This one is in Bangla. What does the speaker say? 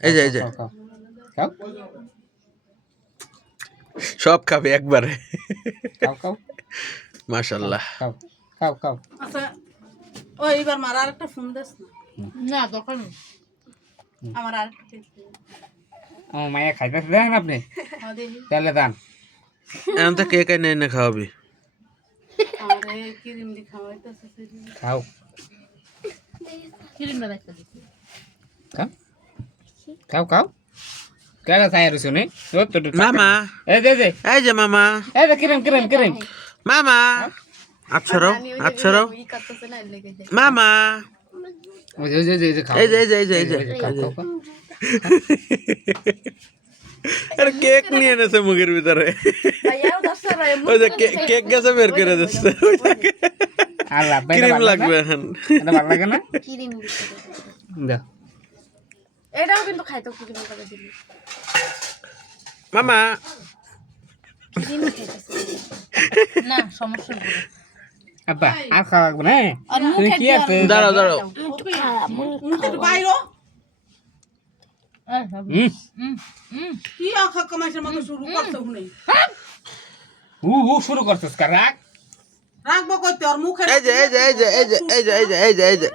এই যে খাও সব খাবে একবারে খাও খাও মাশাআল্লাহ খাও খাও খাও আচ্ছা ওই এবার মার আরেকটা ফোন দিস না তখন আমার আরেকটা টেস্ট ও মায়া খাইতেছে দেখেন আপনি তাহলে দান এখন তো কেক এনে এনে খাওয়াবি আরে ক্রিম দি খাওয়াইতেছে খাও ক্রিম না রাখতে দিছি খাও খাও খাও কেডা চাই আর শুনে মামা এই যে এই যে মামা এই যে কিরম মামা আচ্ছারো মামা ওই যে খাও এই যে খাও খাও আরে কেক নিয়ে এনেছে মুখের ভিতরে ওই যে কেক গেছে বের করে দিচ্ছে আল্লাহ ক্রিম লাগবে এখন এটা ভালো লাগে না ক্রিম দাও এটাও কিন্তু খাইতো ক্রিম করে দিল মামা ক্রিম খাইতেছে না সমস্যা নেই আব্বা আর খাওয়া লাগবে না তুমি কি আছে দাঁড়াও একটু বাইরো কি আখা কামাইছের মতো শুরু করতে হুনে শুরু করছিস কার রাখ রাখবো কইতে আর মুখে এই যে